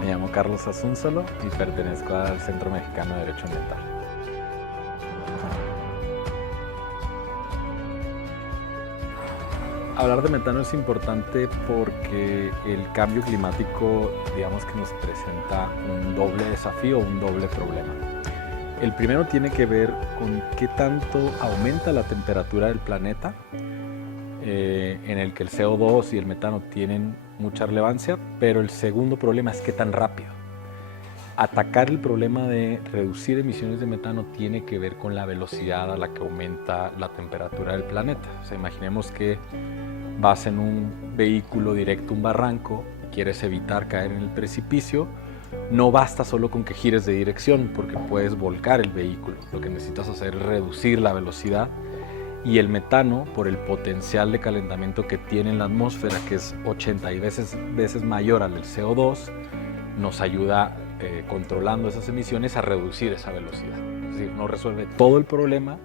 Me llamo Carlos Asúnzolo y pertenezco al Centro Mexicano de Derecho Ambiental. Hablar de metano es importante porque el cambio climático, digamos que nos presenta un doble desafío, un doble problema. El primero tiene que ver con qué tanto aumenta la temperatura del planeta, en el que el CO2 y el metano tienen mucha relevancia, pero el segundo problema es qué tan rápido. Atacar el problema de reducir emisiones de metano tiene que ver con la velocidad a la que aumenta la temperatura del planeta. O sea, imaginemos que vas en un vehículo directo a un barranco, quieres evitar caer en el precipicio, no basta solo con que gires de dirección porque puedes volcar el vehículo. Lo que necesitas hacer es reducir la velocidad, y el metano, por el potencial de calentamiento que tiene en la atmósfera, que es 80 veces mayor al del CO2, nos ayuda controlando esas emisiones a reducir esa velocidad. Es decir, no resuelve todo el problema,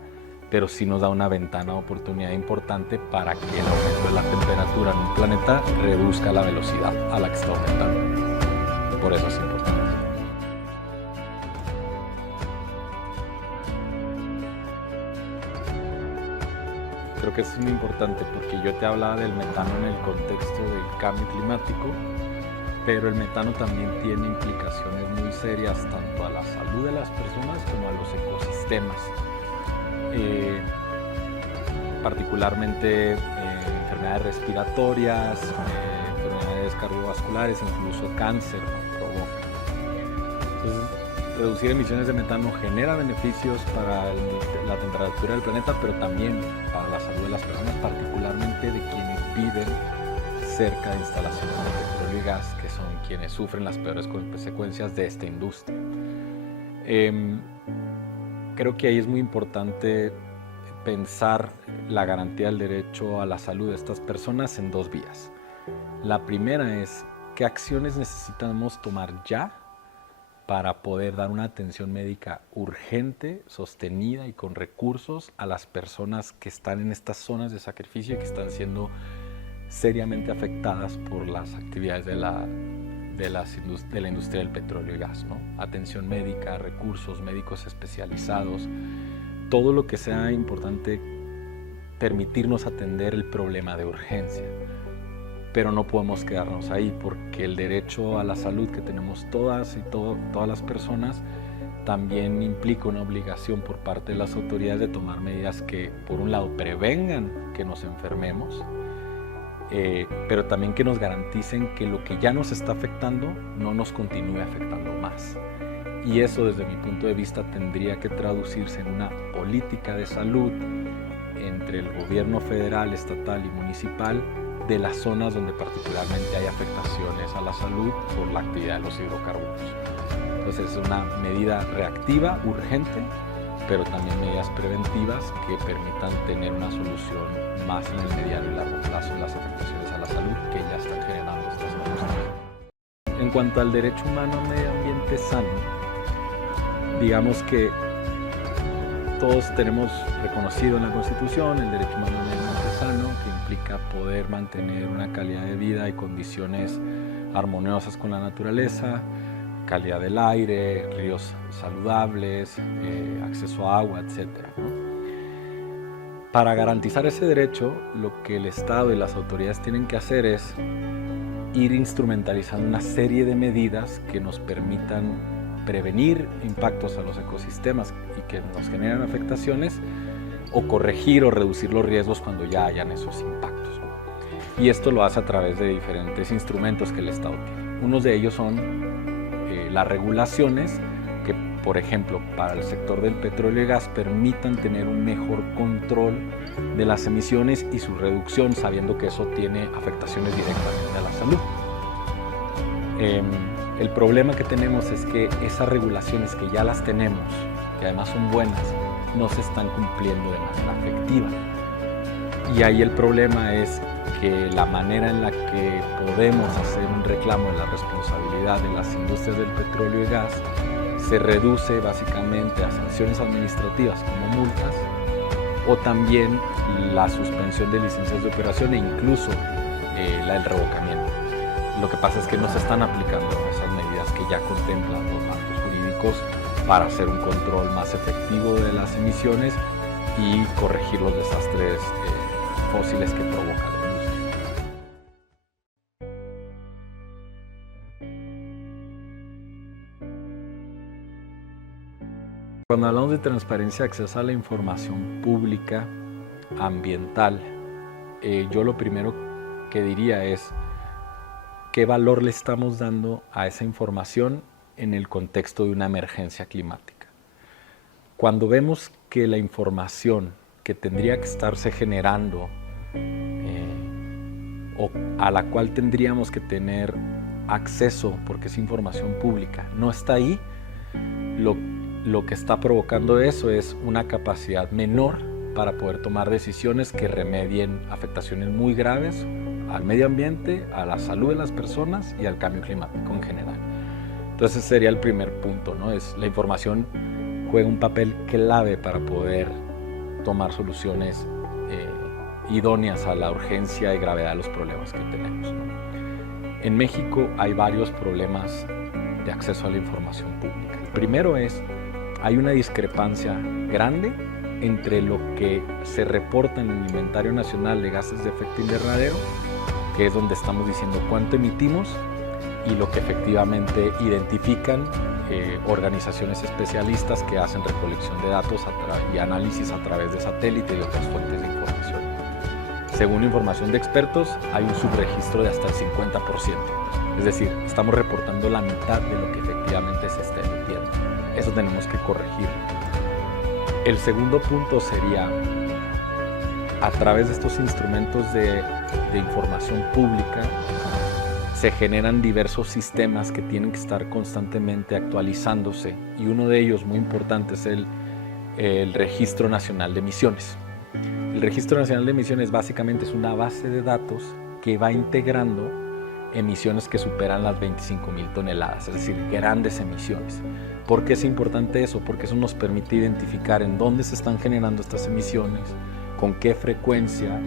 pero sí nos da una ventana de oportunidad importante para que el aumento de la temperatura en un planeta reduzca la velocidad a la que está aumentando. Por eso es importante. Creo que eso es muy importante porque yo te hablaba del metano en el contexto del cambio climático, pero el metano también tiene implicaciones muy serias tanto a la salud de las personas como a los ecosistemas. Particularmente enfermedades respiratorias, enfermedades cardiovasculares, incluso cáncer provoca. Entonces, reducir emisiones de metano genera beneficios para la temperatura del planeta, pero también para la salud de las personas, particularmente de quienes viven cerca de instalaciones de petróleo y gas, que son quienes sufren las peores consecuencias de esta industria. Creo que ahí es muy importante pensar la garantía del derecho a la salud de estas personas en dos vías. La primera es qué acciones necesitamos tomar ya para poder dar una atención médica urgente, sostenida y con recursos a las personas que están en estas zonas de sacrificio y que están siendo seriamente afectadas por las actividades de la industria del petróleo y gas, ¿no? Atención médica, recursos médicos especializados, todo lo que sea importante, permitirnos atender el problema de urgencia. Pero no podemos quedarnos ahí porque el derecho a la salud que tenemos todas las personas también implica una obligación por parte de las autoridades de tomar medidas que, por un lado, prevengan que nos enfermemos, pero también que nos garanticen que lo que ya nos está afectando no nos continúe afectando más. Y eso, desde mi punto de vista, tendría que traducirse en una política de salud entre el gobierno federal, estatal y municipal de las zonas donde particularmente hay afectaciones a la salud por la actividad de los hidrocarburos. Entonces es una medida reactiva, urgente, pero también medidas preventivas que permitan tener una solución más en el mediano y largo plazo en las afectaciones a la salud que ya están generando estas cosas. En cuanto al derecho humano a medio ambiente sano, digamos que todos tenemos reconocido en la Constitución el derecho humano a medio ambiente sano, que implica poder mantener una calidad de vida y condiciones armoniosas con la naturaleza, calidad del aire, ríos saludables, acceso a agua, etc. Para garantizar ese derecho, lo que el Estado y las autoridades tienen que hacer es ir instrumentalizando una serie de medidas que nos permitan prevenir impactos a los ecosistemas y que nos generan afectaciones, o corregir o reducir los riesgos cuando ya hayan esos impactos. Y esto lo hace a través de diferentes instrumentos que el Estado tiene. Unos de ellos son las regulaciones que, por ejemplo, para el sector del petróleo y gas permitan tener un mejor control de las emisiones y su reducción, sabiendo que eso tiene afectaciones directamente a la salud. El problema que tenemos es que esas regulaciones que ya las tenemos, que además son buenas, no se están cumpliendo de manera efectiva. Y ahí el problema es que la manera en la que podemos hacer un reclamo de la responsabilidad de las industrias del petróleo y gas se reduce básicamente a sanciones administrativas como multas o también la suspensión de licencias de operación e incluso el revocamiento. Lo que pasa es que no se están aplicando esas medidas que ya contemplan los marcos jurídicos para hacer un control más efectivo de las emisiones y corregir los desastres fósiles que provoca la industria. Cuando hablamos de transparencia, acceso a la información pública ambiental, yo lo primero que diría es qué valor le estamos dando a esa información en el contexto de una emergencia climática. Cuando vemos que la información que tendría que estarse generando o a la cual tendríamos que tener acceso porque es información pública no está ahí, lo que está provocando eso es una capacidad menor para poder tomar decisiones que remedien afectaciones muy graves al medio ambiente, a la salud de las personas y al cambio climático en general. Entonces ese sería el primer punto, ¿no? Es la información juega un papel clave para poder tomar soluciones idóneas a la urgencia y gravedad de los problemas que tenemos, ¿no? En México hay varios problemas de acceso a la información pública. El primero es, hay una discrepancia grande entre lo que se reporta en el Inventario Nacional de Gases de Efecto Invernadero, que es donde estamos diciendo cuánto emitimos, y lo que efectivamente identifican organizaciones especialistas que hacen recolección de datos y análisis a través de satélite y otras fuentes de información. Según información de expertos, hay un subregistro de hasta el 50%. Es decir, estamos reportando la mitad de lo que efectivamente se está emitiendo. Eso tenemos que corregir. El segundo punto sería, a través de estos instrumentos de información pública, se generan diversos sistemas que tienen que estar constantemente actualizándose, y uno de ellos muy importante es el Registro Nacional de Emisiones. El Registro Nacional de Emisiones básicamente es una base de datos que va integrando emisiones que superan las 25,000 toneladas, es decir, grandes emisiones. ¿Por qué es importante eso? Porque eso nos permite identificar en dónde se están generando estas emisiones, con qué frecuencia,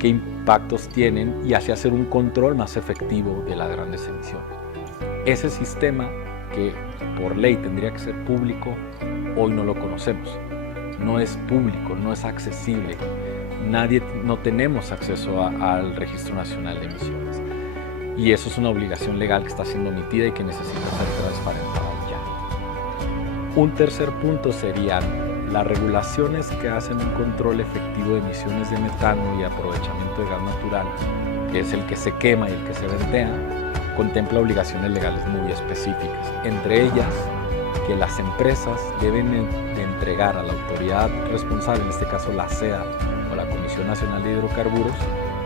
qué impactos tienen, y así hacer un control más efectivo de las grandes emisiones. Ese sistema, que por ley tendría que ser público, hoy no lo conocemos. No es público, no es accesible. No tenemos acceso al Registro Nacional de Emisiones. Y eso es una obligación legal que está siendo omitida y que necesita ser transparentada ya. Un tercer punto serían las regulaciones que hacen un control efectivo de emisiones de metano y aprovechamiento de gas natural, que es el que se quema y el que se ventea, contempla obligaciones legales muy específicas. Entre ellas, que las empresas deben de entregar a la autoridad responsable, en este caso la CEA o la Comisión Nacional de Hidrocarburos,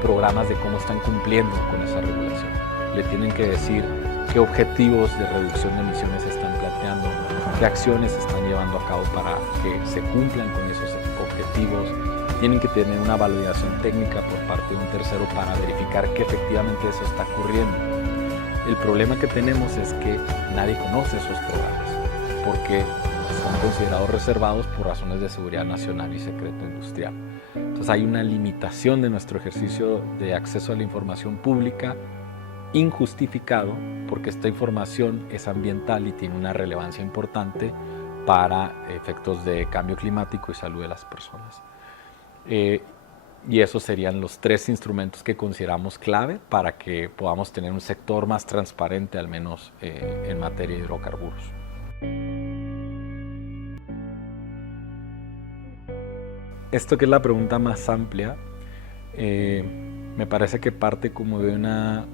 programas de cómo están cumpliendo con esa regulación. Le tienen que decir qué objetivos de reducción de emisiones están planteando, qué acciones se están llevando a cabo para que se cumplan con esos objetivos. Tienen que tener una validación técnica por parte de un tercero para verificar que efectivamente eso está ocurriendo. El problema que tenemos es que nadie conoce esos programas porque son considerados reservados por razones de seguridad nacional y secreto industrial. Entonces hay una limitación de nuestro ejercicio de acceso a la información pública injustificado, porque esta información es ambiental y tiene una relevancia importante para efectos de cambio climático y salud de las personas. Y esos serían los tres instrumentos que consideramos clave para que podamos tener un sector más transparente, al menos en materia de hidrocarburos. Esto, que es la pregunta más amplia, me parece que parte como de una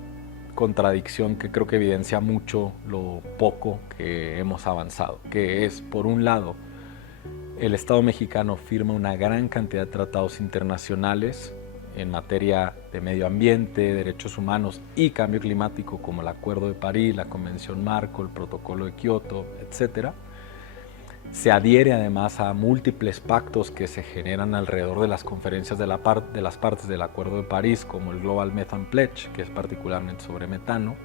contradicción que creo que evidencia mucho lo poco que hemos avanzado, que es, por un lado, el Estado mexicano firma una gran cantidad de tratados internacionales en materia de medio ambiente, derechos humanos y cambio climático, como el Acuerdo de París, la Convención Marco, el Protocolo de Kioto, etc. Se adhiere además a múltiples pactos que se generan alrededor de las conferencias de las partes del Acuerdo de París, como el Global Methane Pledge, que es particularmente sobre metano,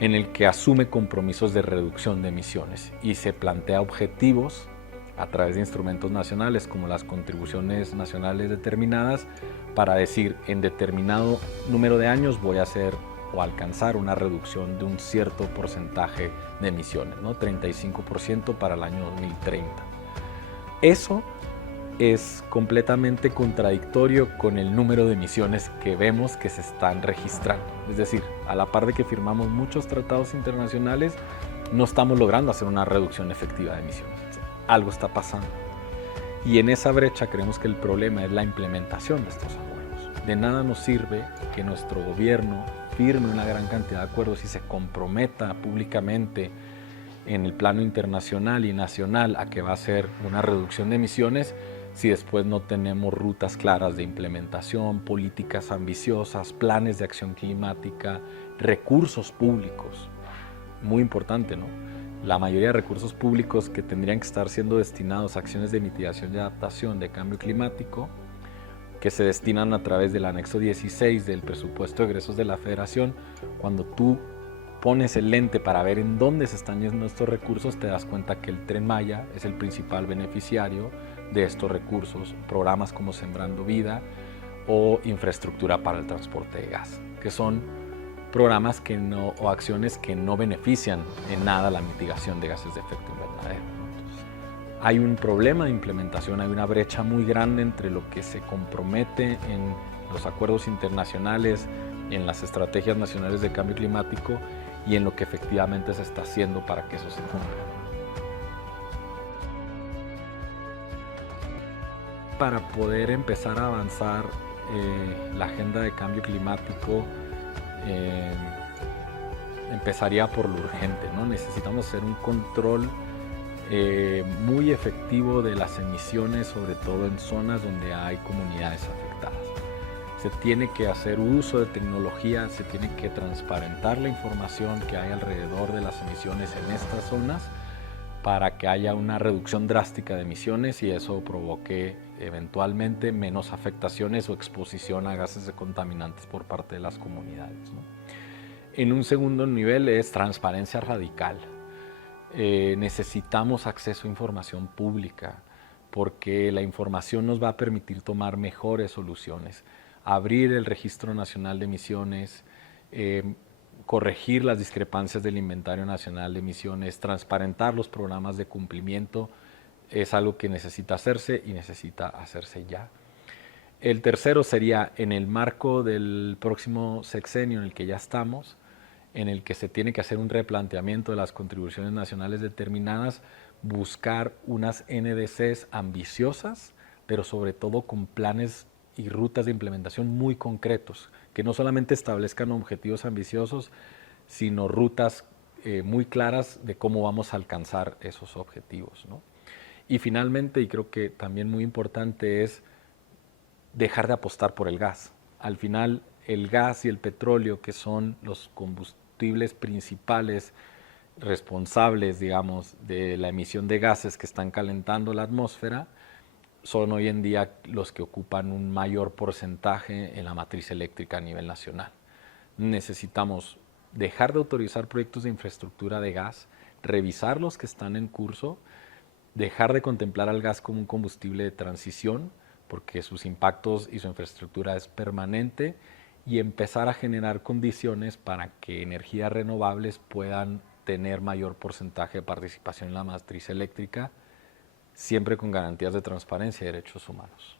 en el que asume compromisos de reducción de emisiones y se plantea objetivos a través de instrumentos nacionales como las contribuciones nacionales determinadas para decir en determinado número de años voy a hacer o alcanzar una reducción de un cierto porcentaje de emisiones, ¿no? 35% para el año 2030. Eso es completamente contradictorio con el número de emisiones que vemos que se están registrando. Es decir, a la par de que firmamos muchos tratados internacionales, no estamos logrando hacer una reducción efectiva de emisiones. Algo está pasando. Y en esa brecha creemos que el problema es la implementación de estos acuerdos. De nada nos sirve que nuestro gobierno firme una gran cantidad de acuerdos y se comprometa públicamente en el plano internacional y nacional a que va a hacer una reducción de emisiones si después no tenemos rutas claras de implementación, políticas ambiciosas, planes de acción climática, recursos públicos. Muy importante, ¿no? La mayoría de recursos públicos que tendrían que estar siendo destinados a acciones de mitigación y adaptación de cambio climático, que se destinan a través del anexo 16 del presupuesto de egresos de la Federación, cuando tú pones el lente para ver en dónde se están yendo estos recursos, te das cuenta que el Tren Maya es el principal beneficiario de estos recursos, programas como Sembrando Vida o infraestructura para el transporte de gas, que son programas o acciones que no benefician en nada la mitigación de gases de efecto invernadero. Entonces, hay un problema de implementación, hay una brecha muy grande entre lo que se compromete en los acuerdos internacionales, en las estrategias nacionales de cambio climático y en lo que efectivamente se está haciendo para que eso se cumpla. Para poder empezar a avanzar la agenda de cambio climático, empezaría por lo urgente, ¿no? Necesitamos hacer un control muy efectivo de las emisiones, sobre todo en zonas donde hay comunidades afectadas. Se tiene que hacer uso de tecnología, se tiene que transparentar la información que hay alrededor de las emisiones en estas zonas para que haya una reducción drástica de emisiones y eso provoque eventualmente menos afectaciones o exposición a gases de contaminantes por parte de las comunidades, ¿no? En un segundo nivel es transparencia radical. Necesitamos acceso a información pública porque la información nos va a permitir tomar mejores soluciones. Abrir el Registro Nacional de Emisiones, corregir las discrepancias del Inventario Nacional de Emisiones, transparentar los programas de cumplimiento, es algo que necesita hacerse y necesita hacerse ya. El tercero sería en el marco del próximo sexenio en el que ya estamos, en el que se tiene que hacer un replanteamiento de las contribuciones nacionales determinadas, buscar unas NDCs ambiciosas, pero sobre todo con planes y rutas de implementación muy concretos, que no solamente establezcan objetivos ambiciosos, sino rutas muy claras de cómo vamos a alcanzar esos objetivos, ¿no? Y finalmente, y creo que también muy importante, es dejar de apostar por el gas. Al final, el gas y el petróleo, que son los combustibles principales responsables, digamos, de la emisión de gases que están calentando la atmósfera, son hoy en día los que ocupan un mayor porcentaje en la matriz eléctrica a nivel nacional. Necesitamos dejar de autorizar proyectos de infraestructura de gas, revisar los que están en curso, dejar de contemplar al gas como un combustible de transición, porque sus impactos y su infraestructura es permanente, y empezar a generar condiciones para que energías renovables puedan tener mayor porcentaje de participación en la matriz eléctrica, siempre con garantías de transparencia y derechos humanos.